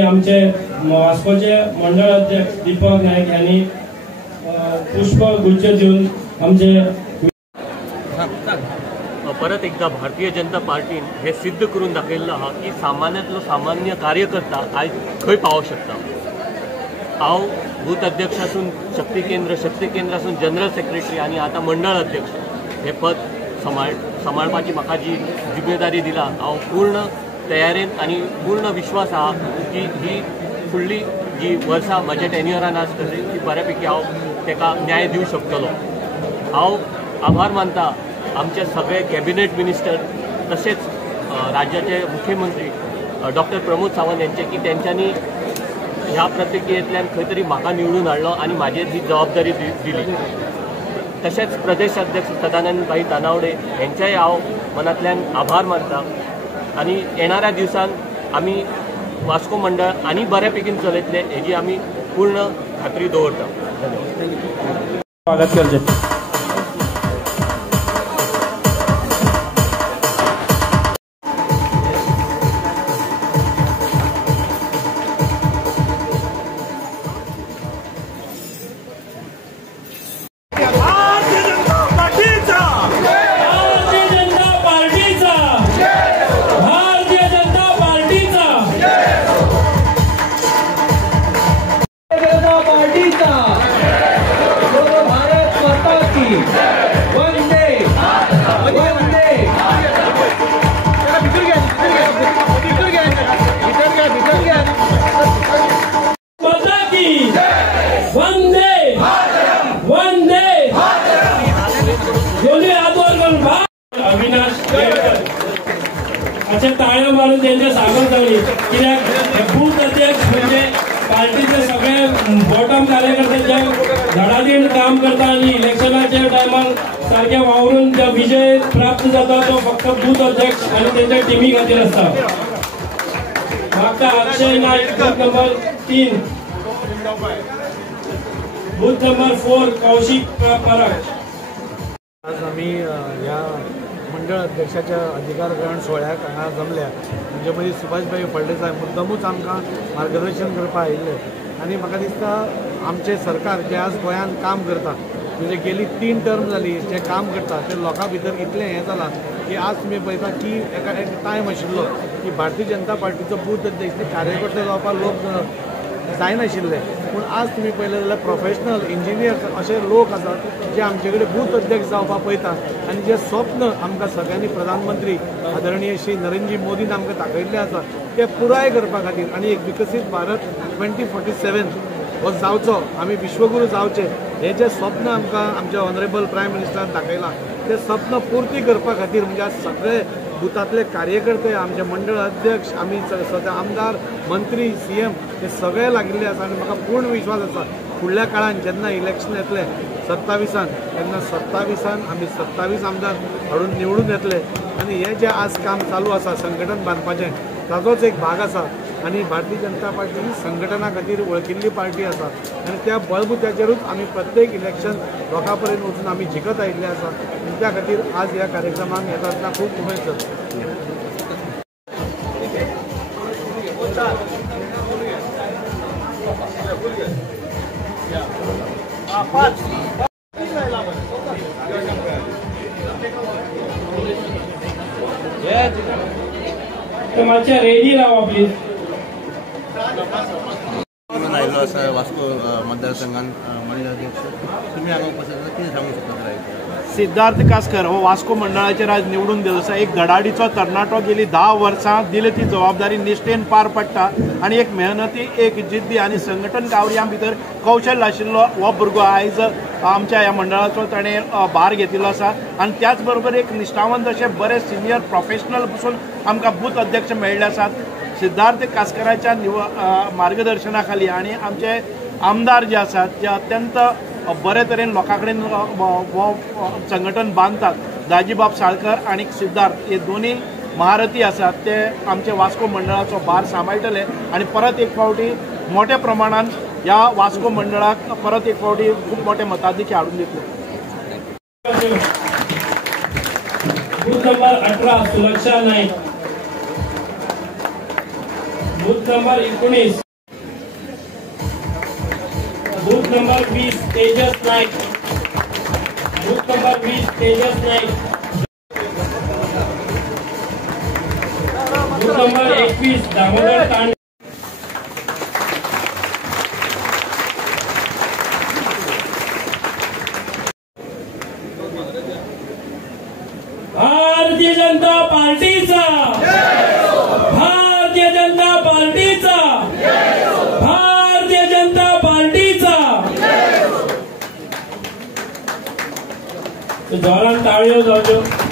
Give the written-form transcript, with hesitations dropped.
आमचे वास्कोचे मंडळ अध्यक्ष दीपक नायक यांनी पुष्प गुच्छ देऊन आमचे परत एकदा भारतीय जनता पार्टीन हे सिद्ध करून दाखयल्लो आहा की सामान्यांतलो सामान्य कार्यकर्ता आयज खंय पावोंक शकता। हांव बूथ अध्यक्षासून शक्ती केंद्रासून जनरल सेक्रेटरी आनी आतां मंडळ अध्यक्ष हे पद सांबाळपाची म्हाका जी जिम्मेदारी दिला हांव पूर्ण तयारेन आनी पूर्ण विश्वास आहा की ही फुडली जी वर्सां म्हज्या टेन्युअरान आसतली ती बऱ्यापैकी हांव ताका न्याय दिवंक शकतलो। हांव आभार मानता आमचे सगळे कॅबिनेट मिनिस्टर तसेच राज्याचे मुख्यमंत्री डॉक्टर प्रमोद सावंत यांचे की त्यांच्यानी ह्या प्रतिक्रियेंतल्यान खंय तरी म्हाका निवडून हाडलो आनी म्हाजेर ही जबाबदारी दिली। तशेंच प्रदेश अध्यक्ष सदानंद भाई तानावडे यांचेय हांव मनांतल्यान आभार मानता आनी येणाऱ्या दिवसांत आमी वास्को मंडळ आनी बऱ्यापैकी चलयतले हेजी आमी पूर्ण खात्री दवरता। धन्यवाद। स्वागत करचें। अच्छा टाळ्या मारून त्यांच्या सांगत जावली कित्याक बूथ अध्यक्ष म्हणजे पार्टीचे सगळे बॉटम कार्यकर्ते जे धडाधीड काम करता आणि इलेक्शनाच्या टायमार सारखे वावरून जो विजय प्राप्त जाता तो फक्त बूथ अध्यक्ष आणि त्यांच्या टीमी खातीर असता। म्हाका Akshay Naik booth number 3 booth number 4 Kaushik Parab. आज आम्ही या मंडळ अध्यक्षाच्या अधिकार ग्रहण सोहळ्याक हांगा जमल्या म्हणजे मदीं सुभाषभाई फळदेसाय मुद्दमूच आमकां मार्गदर्शन करपाक आयिल्ले आनी म्हाका दिसता आमचे सरकार जे आज गोंयांत काम करता म्हणजे गेली 3 टर्म जाली जे काम करता ते लोकां भितर इतलें हें जालां की आज तुमी पळयता की एक टायम आशिल्लो की भारतीय जनता पार्टीचो बूथ अध्यक्ष कार्यकर्ते जावपाक लोक जायनाशिल्ले पूण आज तुमी पळयलें जाल्यार प्रोफेशनल इंजिनियर्स अशे लोक आसात जे आमचे कडेन बूथ अध्यक्ष जावपाक पळयतात आनी जे स्वप्न आमकां सगळ्यांनी प्रधानमंत्री आदरणीय श्री नरेंद्र मोदीन आमकां दाखयल्लें आसा ते पुराय करपा खातीर आनी एक विकसीत भारत 2047 हो जावचो आमी विश्वगुरू जावचे हे जे स्वप्न आमकां आमचे ऑनरेबल प्रायम मिनिस्टरान दाखयलां ते स्वप्न पूर्ती करपा खातीर म्हणजे आज सगळे बुथांतले कार्यकर्ते आमचे मंडळ अध्यक्ष आमी सद्या आमदार मंत्री CM हे सगळे लागिल्ले आसा आनी म्हाका पूर्ण विश्वास आसा फुडल्या काळान जेन्ना इलेक्शन येतले 27 तेन्ना 27 आमी 27 आमदार हाडून निवडून येतले आनी हे जे आज काम चालू आसा संघटन बांदपाचें ताजोच एक भाग आसा आनी भारतीय जनता पार्टी ही संघटना खातीर वळखिल्ली पार्टी आसा आनी त्या बळबुत्याचेरूच आमी प्रत्येक इलेक्शन लोकां पर्यंत वचून आमी जिखत आयिल्ले आसा आनी त्या खातीर आज ह्या कार्यक्रमाक येता आसतना खूब उमेद जाता। मातशें रेडी रावा प्लीज। आयिल्लो आसा वास्को मतदारसंघान मंडळ अध्यक्ष तुमी हांगा उपस्थित कितें सांगूंक शकता? सिद्धार्थ कासकर हो वास्को मंडळाचेर आज निवडून दिलो आसा। एक धडाडीचो तरणाटो गेली 10 वर्सां दिली ती जबाबदारी निश्ठेन पार पडटा आनी एक मेहनती एक जिद्दी आनी संघटन गांवऱ्यां भितर कौशल्य आशिल्लो हो भुरगो आयज आमच्या ह्या मंडळाचो ताणें भार घेतिल्लो आसा आनी त्याच बरोबर एक निश्ठावंत अशे बरे सिनियर प्रोफेशनल पसून आमकां बूथ अध्यक्ष मेळिल्ले आसात। सिद्धार्थ कासकराच्या मार्गदर्शना खाली आनी आमचे आमदार जे आसात ते अत्यंत बरे तरेन लोकां कडेन संघटन बांदतात। दाजीबाब साळकर आनी सिद्धार्थ हे दोनूय महारथी आसात ते आमचे वास्को मंडळाचो भार सांबाळटले आनी परत एक फावटी मोठ्या प्रमाणात ह्या वास्को मंडळाक परत एक फावटी खूब मोठे मताधिक्य हाडून दितले। बूथ नंबर 18 सुरक्षा Naik. Booth number 19, booth number 20 Tejas Naik, booth number 20 Tejas Naik, booth number 21 Damodar Tande, Bharatiya Janata पार्टीचा, भारतीय जनता पार्टीचा, भारतीय जनता पार्टीचा. जोरान ताळयो जावच्यो.